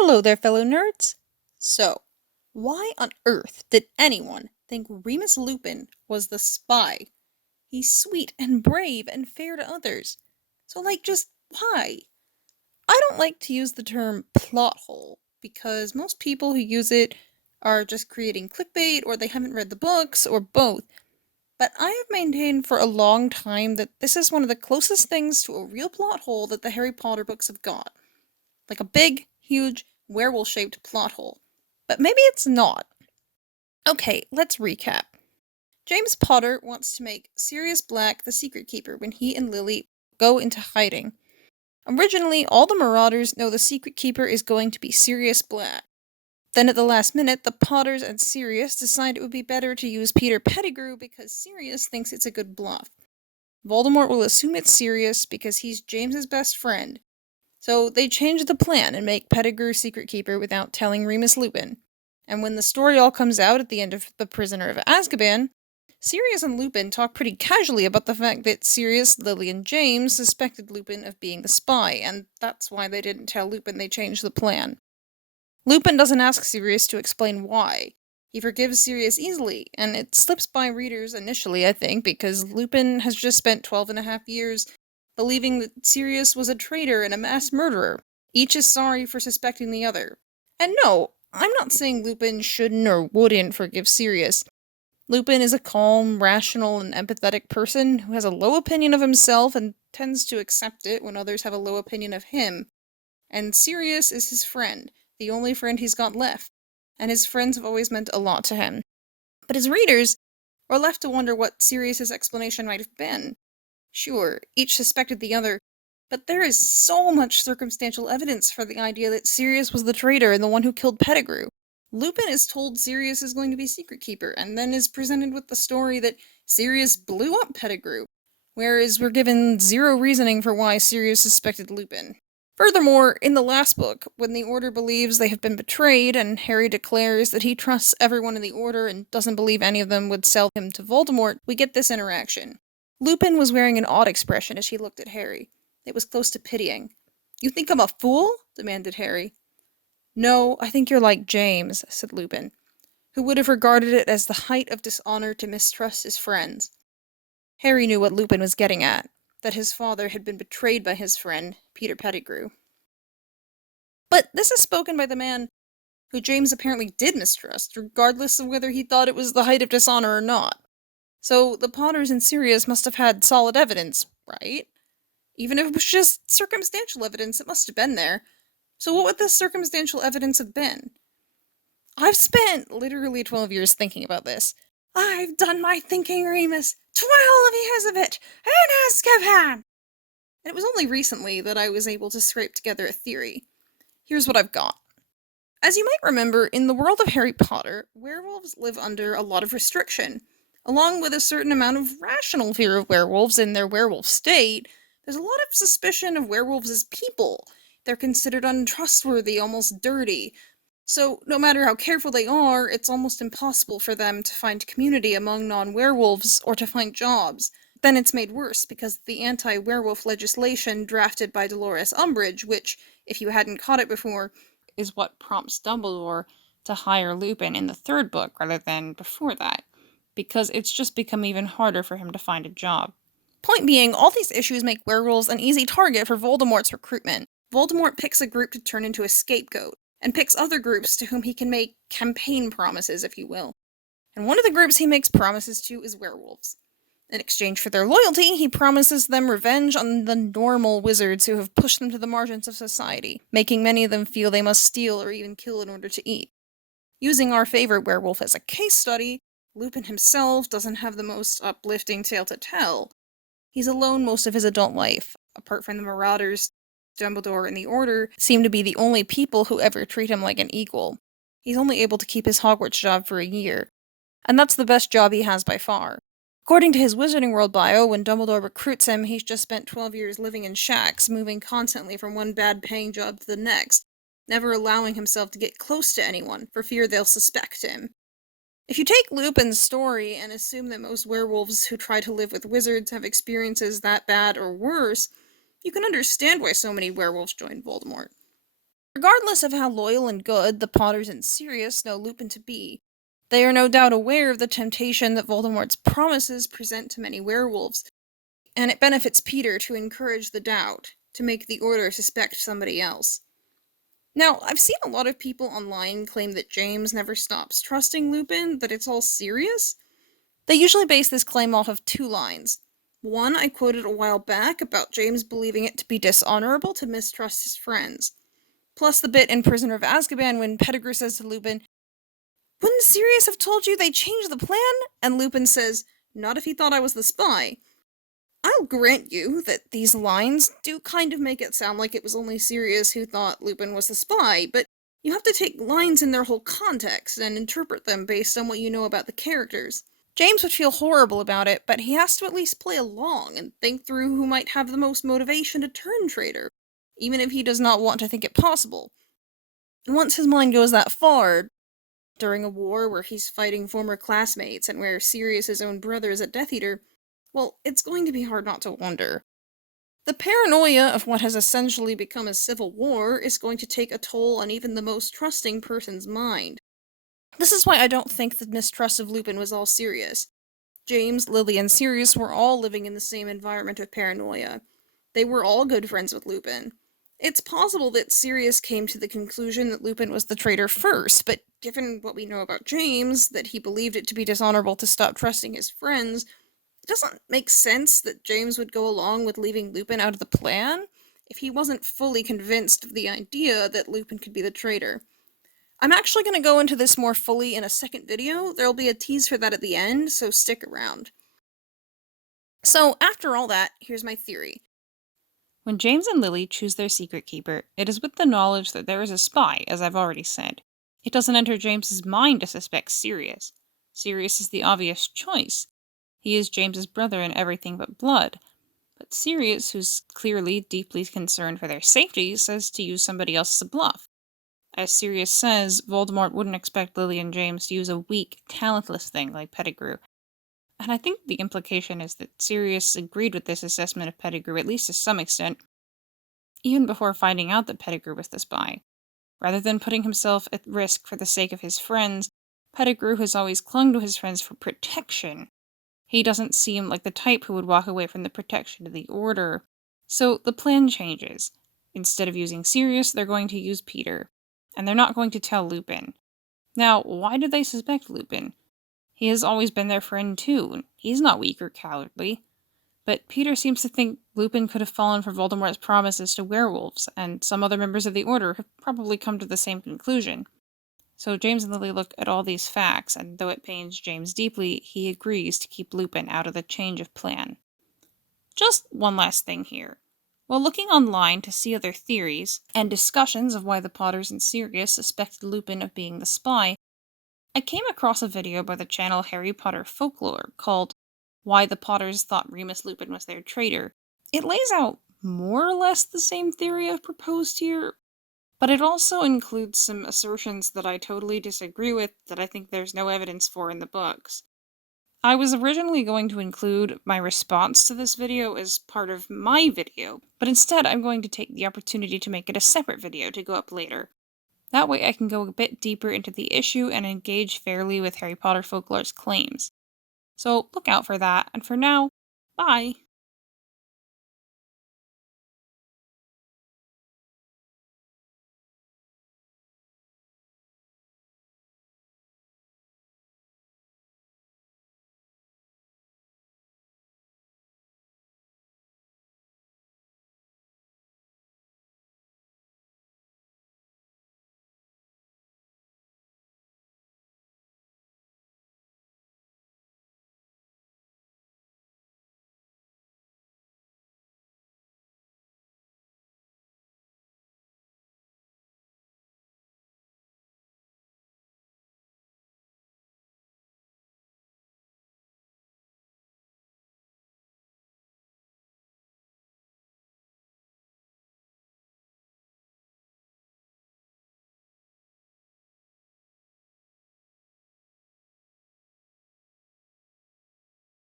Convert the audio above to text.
Hello there, fellow nerds! So, why on earth did anyone think Remus Lupin was the spy? He's sweet and brave and fair to others. So, just why? I don't like to use the term plot hole because most people who use it are just creating clickbait or they haven't read the books or both. But I have maintained for a long time that this is one of the closest things to a real plot hole that the Harry Potter books have got. Like a big, huge, werewolf shaped plot hole. But maybe it's not. Okay, let's recap. James Potter wants to make Sirius Black the secret keeper when he and Lily go into hiding. Originally, all the Marauders know the secret keeper is going to be Sirius Black. Then at the last minute, the Potters and Sirius decide it would be better to use Peter Pettigrew because Sirius thinks it's a good bluff. Voldemort will assume it's Sirius because he's James's best friend. So they change the plan and make Pettigrew secret keeper without telling Remus Lupin. And when the story all comes out at the end of The Prisoner of Azkaban, Sirius and Lupin talk pretty casually about the fact that Sirius, Lily, and James suspected Lupin of being the spy, and that's why they didn't tell Lupin they changed the plan. Lupin doesn't ask Sirius to explain why. He forgives Sirius easily, and it slips by readers initially, I think, because Lupin has just spent 12.5 years believing that Sirius was a traitor and a mass murderer. Each is sorry for suspecting the other. And no, I'm not saying Lupin shouldn't or wouldn't forgive Sirius. Lupin is a calm, rational, and empathetic person who has a low opinion of himself and tends to accept it when others have a low opinion of him. And Sirius is his friend, the only friend he's got left, and his friends have always meant a lot to him. But as readers, we're left to wonder what Sirius's explanation might have been. Sure, each suspected the other, but there is so much circumstantial evidence for the idea that Sirius was the traitor and the one who killed Pettigrew. Lupin is told Sirius is going to be secret keeper, and then is presented with the story that Sirius blew up Pettigrew, whereas we're given zero reasoning for why Sirius suspected Lupin. Furthermore, in the last book, when the Order believes they have been betrayed, and Harry declares that he trusts everyone in the Order and doesn't believe any of them would sell him to Voldemort, we get this interaction. Lupin was wearing an odd expression as he looked at Harry. It was close to pitying. "You think I'm a fool?" demanded Harry. "No, I think you're like James," said Lupin, who would have regarded it as the height of dishonor to mistrust his friends. Harry knew what Lupin was getting at, that his father had been betrayed by his friend, Peter Pettigrew. But this is spoken by the man who James apparently did mistrust, regardless of whether he thought it was the height of dishonor or not. So the Potters and Sirius must have had solid evidence, right? Even if it was just circumstantial evidence, it must have been there. So what would this circumstantial evidence have been? I've spent literally 12 years thinking about this. I've done my thinking, Remus. 12 years of it! In Azkaban! And it was only recently that I was able to scrape together a theory. Here's what I've got. As you might remember, in the world of Harry Potter, werewolves live under a lot of restriction. Along with a certain amount of rational fear of werewolves in their werewolf state, there's a lot of suspicion of werewolves as people. They're considered untrustworthy, almost dirty. So, no matter how careful they are, it's almost impossible for them to find community among non-werewolves or to find jobs. Then it's made worse because of the anti-werewolf legislation drafted by Dolores Umbridge, which, if you hadn't caught it before, is what prompts Dumbledore to hire Lupin in the third book rather than before that, because it's just become even harder for him to find a job. Point being, all these issues make werewolves an easy target for Voldemort's recruitment. Voldemort picks a group to turn into a scapegoat, and picks other groups to whom he can make campaign promises, if you will. And one of the groups he makes promises to is werewolves. In exchange for their loyalty, he promises them revenge on the normal wizards who have pushed them to the margins of society, making many of them feel they must steal or even kill in order to eat. Using our favorite werewolf as a case study, Lupin himself doesn't have the most uplifting tale to tell. He's alone most of his adult life. Apart from the Marauders, Dumbledore and the Order seem to be the only people who ever treat him like an equal. He's only able to keep his Hogwarts job for a year, and that's the best job he has by far. According to his Wizarding World bio, when Dumbledore recruits him, he's just spent 12 years living in shacks, moving constantly from one bad-paying job to the next, never allowing himself to get close to anyone, for fear they'll suspect him. If you take Lupin's story and assume that most werewolves who try to live with wizards have experiences that bad or worse, you can understand why so many werewolves join Voldemort. Regardless of how loyal and good the Potters and Sirius know Lupin to be, they are no doubt aware of the temptation that Voldemort's promises present to many werewolves, and it benefits Peter to encourage the doubt, to make the Order suspect somebody else. Now, I've seen a lot of people online claim that James never stops trusting Lupin, that it's all Sirius. They usually base this claim off of two lines. One I quoted a while back about James believing it to be dishonorable to mistrust his friends. Plus the bit in Prisoner of Azkaban when Pettigrew says to Lupin, "Wouldn't Sirius have told you they changed the plan?" And Lupin says, "Not if he thought I was the spy." I'll grant you that these lines do kind of make it sound like it was only Sirius who thought Lupin was the spy, but you have to take lines in their whole context and interpret them based on what you know about the characters. James would feel horrible about it, but he has to at least play along and think through who might have the most motivation to turn traitor, even if he does not want to think it possible. And once his mind goes that far, during a war where he's fighting former classmates and where Sirius's own brother is a Death Eater, well, it's going to be hard not to wonder. The paranoia of what has essentially become a civil war is going to take a toll on even the most trusting person's mind. This is why I don't think the mistrust of Lupin was all Sirius. James, Lily, and Sirius were all living in the same environment of paranoia. They were all good friends with Lupin. It's possible that Sirius came to the conclusion that Lupin was the traitor first, but given what we know about James, that he believed it to be dishonorable to stop trusting his friends, it doesn't make sense that James would go along with leaving Lupin out of the plan if he wasn't fully convinced of the idea that Lupin could be the traitor. I'm actually going to go into this more fully in a second video. There'll be a tease for that at the end, so stick around. So, after all that, here's my theory. When James and Lily choose their secret keeper, it is with the knowledge that there is a spy, as I've already said. It doesn't enter James's mind to suspect Sirius. Sirius is the obvious choice. He is James's brother in everything but blood. But Sirius, who's clearly deeply concerned for their safety, says to use somebody else as a bluff. As Sirius says, Voldemort wouldn't expect Lily and James to use a weak, talentless thing like Pettigrew. And I think the implication is that Sirius agreed with this assessment of Pettigrew, at least to some extent, even before finding out that Pettigrew was the spy. Rather than putting himself at risk for the sake of his friends, Pettigrew has always clung to his friends for protection. He doesn't seem like the type who would walk away from the protection of the Order. So the plan changes. Instead of using Sirius, they're going to use Peter. And they're not going to tell Lupin. Now, why do they suspect Lupin? He has always been their friend too. He's not weak or cowardly. But Peter seems to think Lupin could have fallen for Voldemort's promises to werewolves, and some other members of the Order have probably come to the same conclusion. So James and Lily look at all these facts, and though it pains James deeply, he agrees to keep Lupin out of the change of plan. Just one last thing here. While looking online to see other theories and discussions of why the Potters and Sirius suspected Lupin of being the spy, I came across a video by the channel Harry Potter Folklore called Why the Potters Thought Remus Lupin Was Their Traitor. It lays out more or less the same theory I've proposed here, but it also includes some assertions that I totally disagree with that I think there's no evidence for in the books. I was originally going to include my response to this video as part of my video, but instead I'm going to take the opportunity to make it a separate video to go up later. That way I can go a bit deeper into the issue and engage fairly with Harry Potter Folklore's claims. So look out for that, and for now, bye!